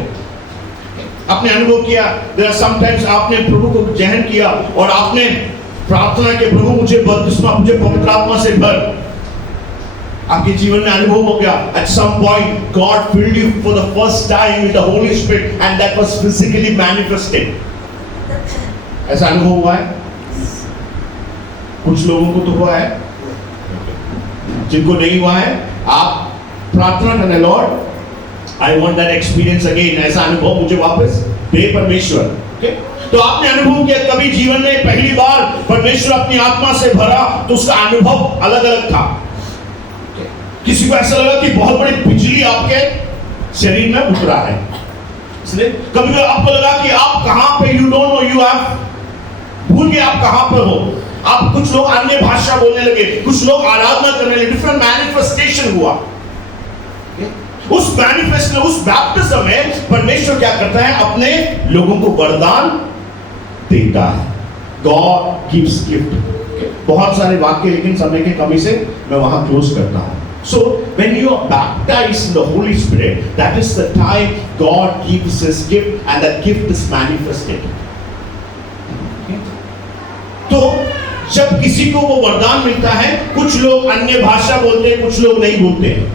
आपने अनुभव किया, देयर आर समटाइम्स आपने प्रभु को जहन किया और आपने प्रार्थना की, प्रभु मुझे बपतिस्मा, मुझे पवित्र आत्मा से भर, आपके जीवन में अनुभव हो गया, at some point God filled you for the first time with the Holy Spirit and that was physically manifested। ऐसा अनुभव हुआ है, कुछ लोगों को तो हुआ है, जिनको नहीं हुआ है आप प्रार्थना करने, Lord I want that experience again, ऐसा अनुभव मुझे वापस दे परमेश्वर। ओके, तो आपने अनुभव किया कभी जीवन में पहली बार परमेश्वर अपनी आत्मा से भरा, तो उसका अनुभव अलग अलग था। किसी को ऐसा लगा कि बहुत बड़ी बिजली आपके शरीर में उतरा है, इसलिए कभी आपको लगा कि आप कहां पे, you don't know, you have भूल गए आप कहां पर हो। आप, कुछ लोग अन्य भाषा बोलने लगे, कुछ लोग आराधना करने लगे, डिफरेंट मैनिफेस्टेशन हुआ। उस मैनिफेस्टेशन, उस बैप्टिज्म में परमेश्वर क्या करता है, अपने लोगों को वरदान देता है। God gives gift. बहुत सारे वाक्य, लेकिन समय की कमी से मैं वहां क्लोज करता हूं। So when you are baptized in the Holy Spirit, that is the time God gives His gift, and that gift is manifested. Okay? तो जब किसी को वो वरदान मिलता है, कुछ लोग अन्य भाषा बोलते हैं, कुछ लोग नहीं बोलते हैं।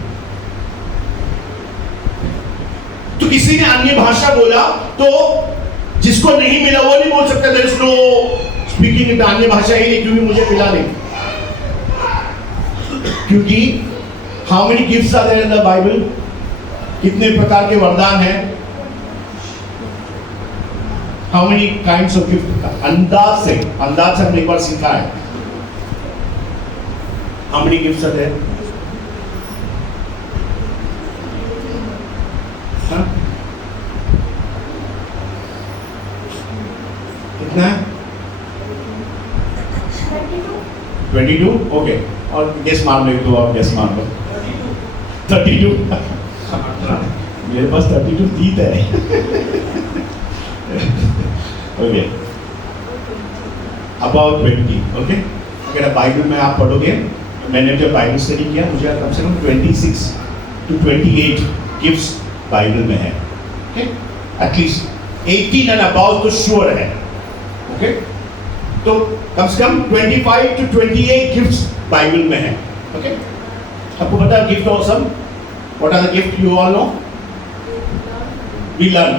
तो किसी ने अन्य भाषा बोला, तो जिसको नहीं मिला वो नहीं बोल सकता there is no speaking in अन्य भाषा ही नहीं, क्योंकि मुझे मिला नहीं। क्योंकि how many gifts are there in the Bible? कितने प्रकार के वरदान हैं? How many kinds of gifts? अंदाज से हमने एक बार सीखा है। How many gifts are there? हाँ? कितना है? 22? Okay. और गेस मार लो, दो और गेस मार लो। 32 मेरे पास 32 जीत है। Okay, about 20। ओके, अगर बाइबल में आप पढ़ोगे, मैंने जब बाइबल स्टडी किया, मुझे कम से कम 26 to 28 गिफ्ट्स बाइबल में है। ओके, एटलीस्ट 18 एंड अबाउट तो श्योर है। ओके, तो कम से कम 25 to 28 गिफ्ट्स बाइबल में है। ओके, आपको पता है gift of some, what are the gift you all know? We learn.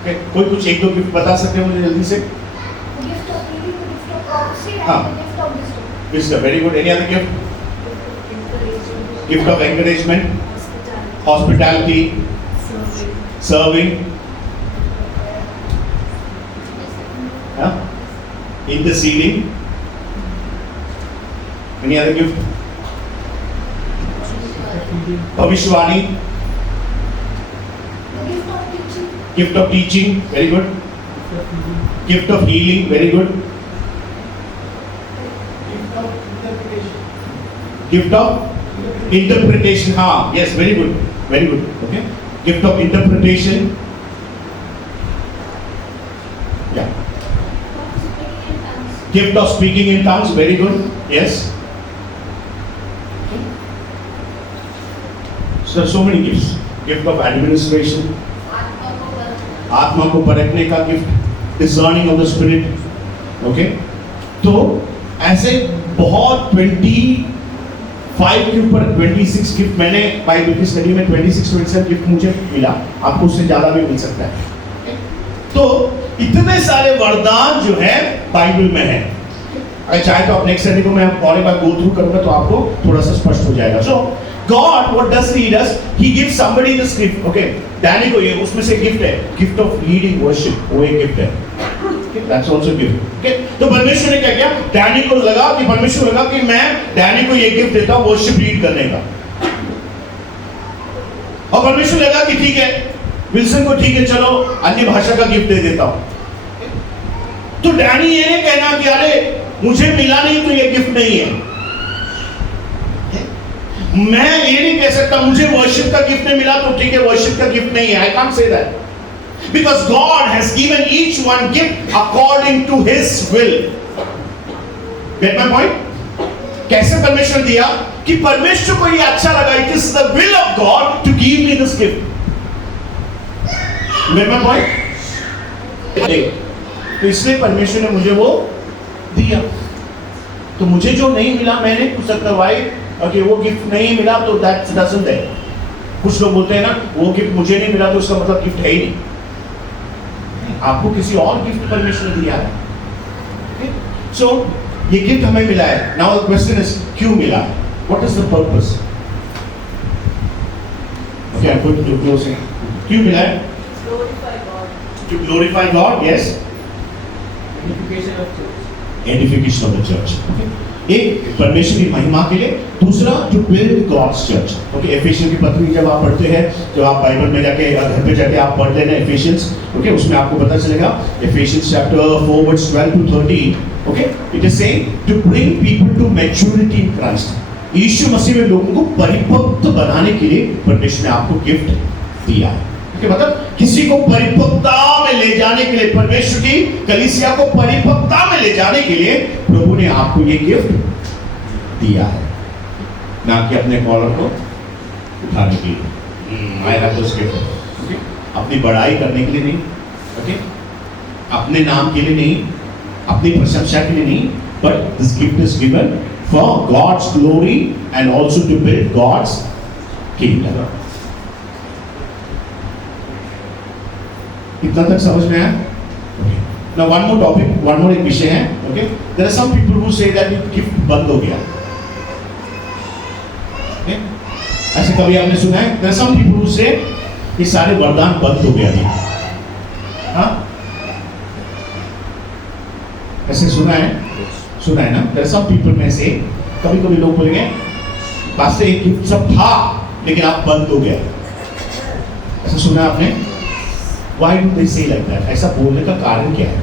Okay, कोई कुछ एक दो गिफ्ट बता सकते हैं मुझे जल्दी से? Gift of healing, gift of prophecy, and हाँ. the gift of wisdom. Wisdom, very good. Any other gift? Gift of encouragement, hospitality, serving, huh? Interceding. Any other gift? भविष्यवाणी, Gift of teaching. gift of teaching, very good. Gift of healing, very good. Gift of interpretation. Gift of interpretation, हाँ, yes, very good, very good. Okay, gift of interpretation, yeah. Speaking in tongues. Gift of speaking in tongues, very good, yes. So there are so many gifts. Gift of administration, आत्मा को परखने का gift, discerning of the spirit. Okay, तो ऐसे बहुत 25 के ऊपर 26 gift मैंने बाइबल की स्टडी में 26-27 गिफ्ट मुझे मिला, आपको उससे ज्यादा भी मिल सकता है। तो इतने सारे वरदान जो है बाइबल में है। अगर चाहे तो आप नेक्स्ट स्टडी को मैं और एक बार गो थ्रू करूंगा तो आपको थोड़ा सा स्पष्ट हो जाएगा। सो God, what does He does? He gives somebody this gift. Okay, Danny को ये उसमें से गिफ्ट है, गिफ्ट ऑफ लीडिंग वर्शिप, वो एक गिफ्ट है। That's also gift. Okay, तो परमेश्वर ने क्या किया? डैनी को लगा कि परमेश्वर लगा कि मैं डैनी को ये गिफ्ट देता हूँ वर्शिप लीड करने का, और परमेश्वर लगा कि ठीक है विल्सन को ठीक है चलो अन्य भाषा का गिफ्ट दे देता हूँ। तो डैनी ये नहीं कहना कि अरे मुझे मिला नहीं तो ये गिफ्ट नहीं है। मैं ये नहीं कह सकता मुझे वर्शिप का गिफ्ट नहीं मिला तो ठीक है वर्शिप का गिफ्ट नहीं है। I can't say that, because God has given each one gift according to his will. Get my point? कैसे परमेश्वर दिया कि परमेश्वर को ये अच्छा लगा, it is the will of God to give me this gift. Get my point? तो इसलिए परमेश्वर ने मुझे वो दिया। तो मुझे जो नहीं मिला मैंने कुछ सकता भाई कि वो गिफ्ट नहीं मिला तो दैट डजंट है। कुछ लोग बोलते हैं ना वो गिफ्ट मुझे नहीं मिला तो उसका मतलब गिफ्ट है ही नहीं। आपको किसी और गिफ्ट परमेश्वर ने दिया है। सो ये गिफ्ट हमें मिला है। नाउ द क्वेश्चन इज क्यों मिला है? What is the purpose? Okay, I put to closing. क्यों मिला है? To glorify God, yes, edification of the church. एक परमेश्वर की महिमा के लिए, दूसरा to build God's church. Okay, Ephesians की पत्री जब आप पढ़ते हैं, जब आप बाइबल में जाके घर पे जाके आप पढ़ लेना एफिशियंस, ओके, उसमें आपको पता चलेगा Ephesians chapter 4 verse 12 to 13। Okay, it is saying to bring people to maturity in Christ. यीशु मसीह में लोगों को परिपक्व बनाने के लिए परमेश्वर ने आपको गिफ्ट दिया है। मतलब किसी को परिपक्वता में ले जाने के लिए, परमेश्वर की कलीसिया को परिपक्वता में ले जाने के लिए प्रभु ने आपको ये गिफ्ट दिया है, ना कि अपने कॉलर को उठाने के लिए। I have this gift. Okay, अपनी बड़ाई करने के लिए नहीं, ओके, अपने नाम के लिए नहीं, अपनी प्रशंसा के लिए नहीं, but this gift is given for God's glory and also to build God's kingdom. इतना तक समझ में आया? Now one more topic, one more एक विषय है। Okay, there are some people who say that gift बंद हो गया। Okay, ऐसे कभी आपने सुना है? There are some people who say ये सारे वरदान बंद हो गया नहीं। हाँ, ऐसे सुना है? सुना है ना? There are some people में से कभी कभी लोग बोलेंगे पास से एक गिफ्ट सब था लेकिन आप बंद हो गया। ऐसा सुना है आपने? Why do they say like that? ऐसा बोलने का कारण क्या है?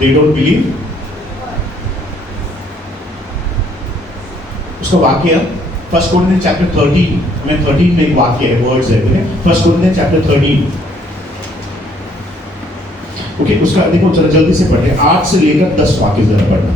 They don't believe. उसका वाक्य 1 Corinthians chapter 13 में 13 में एक वाक्य है, वर्ड्स है 1 Corinthians chapter 13। ओके, उसका देखो जरा जल्दी से पढ़े, 8 से लेकर 10 वाक्य जरा पढ़ना।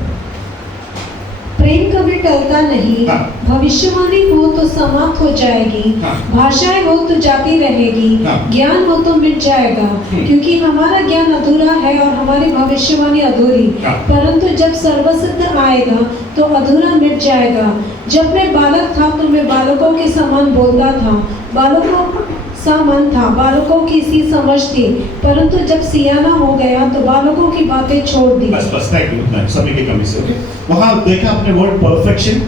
प्रेम कभी टलता नहीं, हाँ। भविष्यवाणी हो तो समाप्त हो जाएगी, हाँ। भाषाएं हो तो जाती रहेगी, हाँ। ज्ञान हो तो मिट जाएगा, क्योंकि हमारा ज्ञान अधूरा है और हमारी भविष्यवाणी अधूरी। हाँ। परंतु जब सर्वसिद्ध आएगा तो अधूरा मिट जाएगा। जब मैं बालक था तो मैं बालकों के समान बोलता था, बालकों सा मन था, बालकों की सी समझ थी, परंतु जब सियाना हो गया तो बालकों की बातें छोड़ दी। बस थैंक यू, उतना सभी के कमी से। ओके, वहां देखा आपने वर्ड परफेक्शन,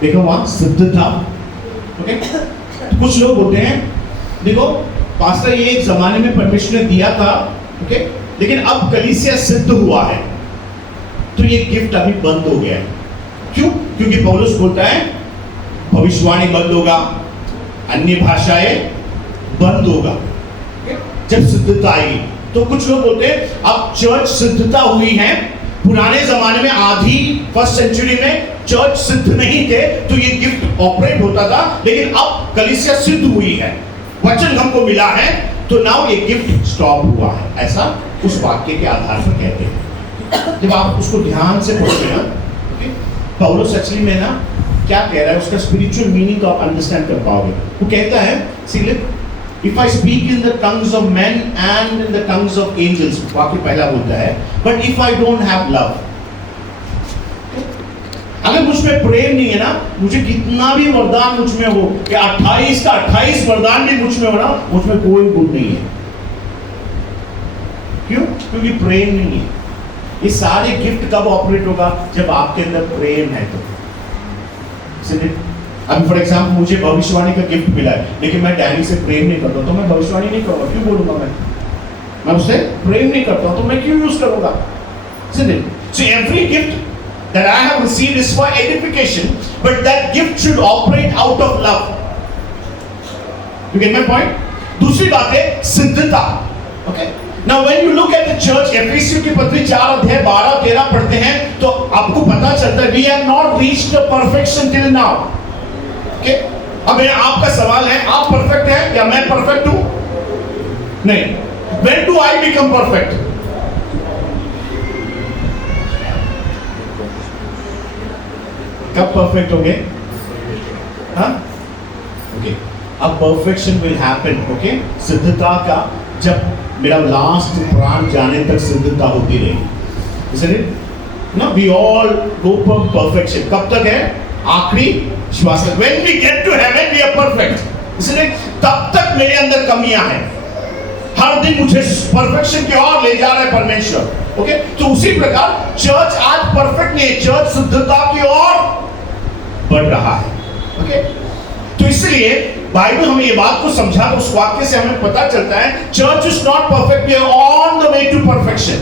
देखो वहां सिद्धता। ओके, कुछ लोग होते हैं, देखो पास्टर ये एक जमाने में परमेश्वर ने दिया था, ओके, लेकिन अब कलीसिया सिद्ध हुआ है तो ये गिफ्ट अभी बंद हो गया है। क्यों? क्योंकि पौलुस बोलता है भविष्यवाणी बंद होगा, अन्य भाषाएं बंद होगा जब सिद्धता आएगी। तो कुछ लोग बोलते हैं अब चर्च सिद्धता हुई है। पुराने जमाने में आधी 1st सेंचुरी में चर्च सिद्ध नहीं थे तो ये गिफ्ट ऑपरेट होता था, लेकिन अब कलीसिया सिद्ध हुई है, वचन हमको मिला है, तो नाउ ये गिफ्ट स्टॉप हुआ है। ऐसा उस वाक्य के आधार पर कहते हैं। जब आप उसको ध्यान से पढ़ते हैं, पौलुस एक्चुअली में ना क्या कह रहा है, उसका स्पिरिचुअल मीनिंग को आप अंडरस्टैंड कर पाओगे। वो कहता है, see if I speak in the tongues of men and in the tongues of angels, वाक्य पहला बोलता है, but if I don't have love, अगर मुझ में प्रेम नहीं है ना, मुझे कितना भी वरदान मुझ में हो, कि 28 का 28 वरदान भी मुझ में हो ना, मुझ में कोई गुण नहीं है। क्यों? क्योंकि प्रेम नहीं है। ये सारे गिफ्ट कब ऑपरेट होगा? जब आपके अंदर प्रेम है तो। अभी फॉर एग्जाम्पल मुझे भविष्यवाणी का गिफ्ट मिला है, लेकिन मैं डैडी से प्रेम नहीं करता, तो मैं भविष्यवाणी नहीं करूंगा। क्यों बोलूंगा? मैं उससे प्रेम नहीं करता, तो मैं क्यों यूज करूंगा? So every gift that I have received is for edification, but that gift should operate out of love. You get my point? दूसरी बात है सिद्धता। Okay? Now when you look at the church, एफेसियों की पत्री 4 अध्याय 12-13 पढ़ते हैं, तो आपको पता चलता है we have not reached the perfection till now. Okay? अब आपका सवाल है, आप परफेक्ट हैं या मैं परफेक्ट हूं? नहीं। When do I become perfect? कब परफेक्ट हो गए? हाँ? ओके। अब परफेक्शन विल हैपन, ओके? सिद्धता का जब मेरा लास्ट प्राण जाने तक सिद्धता होती रहेगी। Isn't it? No, we all go for perfection. कब तक है? आखिरी श्वास तक। When we get to heaven, we are perfect. Isn't it? तब तक मेरे अंदर कमियां हैं। हर दिन मुझे परफेक्शन की ओर ले जा रहा है परमेश्वर। ओके? तो उसी प्रकार चर्च आज परफेक्ट नहीं है, चर्च सिद्धता की ओर बढ़ रहा है। ओके? तो इसलिए बाइबल हमें ये बात को समझा, तो उस वाक्य से हमें पता चलता है church is not perfect, we are on the way to perfection.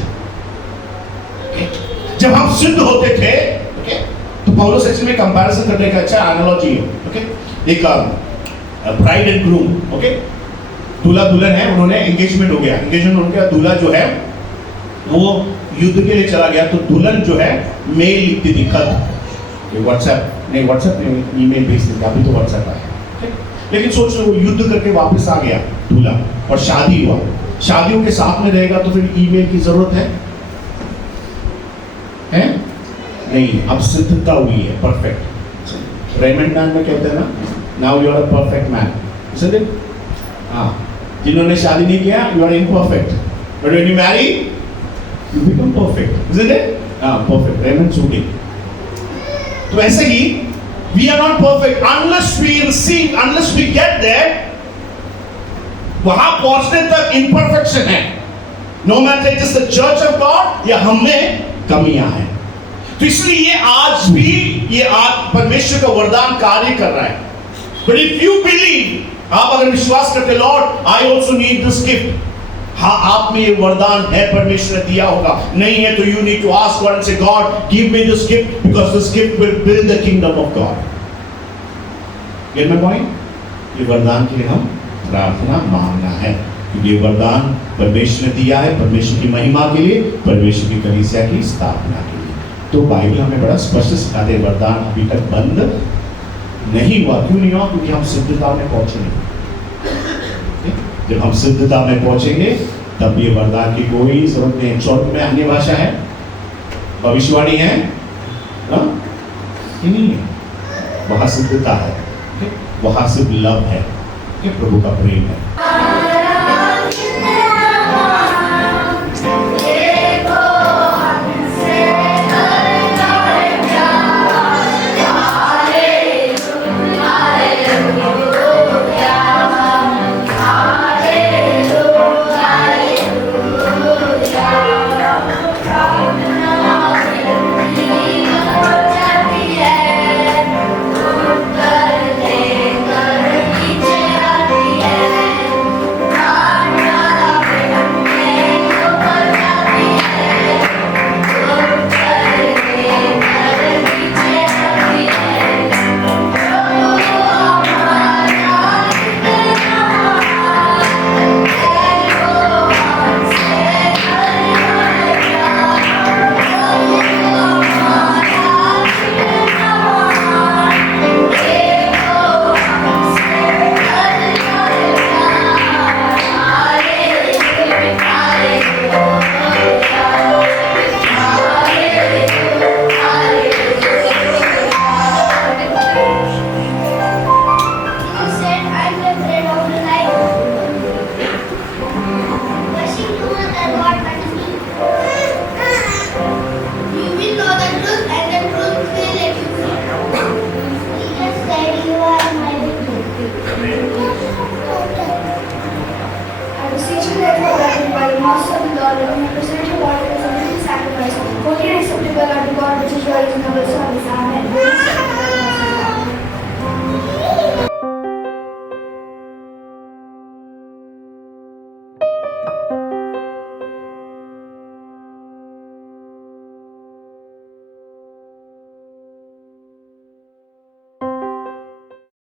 जब हम सिद्ध होते थे, ओके, तो पौलुस एक्चुअली में कंपैरिजन करने का अच्छा एनालॉजी है। ओके? एक ब्राइड एंड ग्रूम, ओके, दूल्हा दुल्हन है, उन्होंने एंगेजमेंट हो गया, एंगेजमेंट हो गया, दूल्हा जो है वो युद्ध के लिए चला गया, तो दुल्हन जो है मेल लिखती थी, खत, व्हाट्सएप नहीं, ईमेल भेज देते, अभी तो व्हाट्सएप आया। लेकिन सोच लो, वो युद्ध करके वापस आ गया दूल्हा और शादी हुआ, शादियों के साथ में रहेगा तो फिर ईमेल की जरूरत है? नहीं। अब सिद्धता हुई है, परफेक्ट। रेमंड मैन में कहते हैं ना, now you are a perfect man, isn't it? हाँ, जिन्होंने शादी नहीं किया, you are imperfect, but when you marry you become perfect, isn't it? हाँ, परफेक्ट। Raymond shooting. तो ऐसे ही we are not perfect unless we receive, unless we get there, वहां पहुंचने तक imperfection है, no matter it is the church of God या हम में कमियां हैं। तो इसलिए आज भी ये परमेश्वर का वरदान कार्य कर रहा है। But if you believe, आप अगर विश्वास करते, Lord I also need this gift, हाँ, आप में ये वरदान है, परमेश्वर ने दिया होगा। नहीं है तो you need to ask God and say, God, give me this gift because this gift will build the kingdom of God. Get my point? ये वरदान के लिए हम प्रार्थना मांगना है, क्योंकि ये वरदान परमेश्वर ने दिया है, परमेश्वर की महिमा के लिए, परमेश्वर की कलीसिया की स्थापना के लिए। तो बाइबल हमें बड़ा स्पष्ट सिखाते हैं, वरदान अभी तक बंद नहीं हुआ। क्यों नहीं हुआ? क्योंकि हम सिद्धता में पहुंचे नहीं। जब हम सिद्धता में पहुंचेंगे तब ये वरदान की कोई जरूरत नहीं। स्वर्ग में अन्य भाषा है, भविष्यवाणी है, नहीं है, वहां सिद्धता है, वहां सिर्फ लव है, प्रभु का प्रेम है।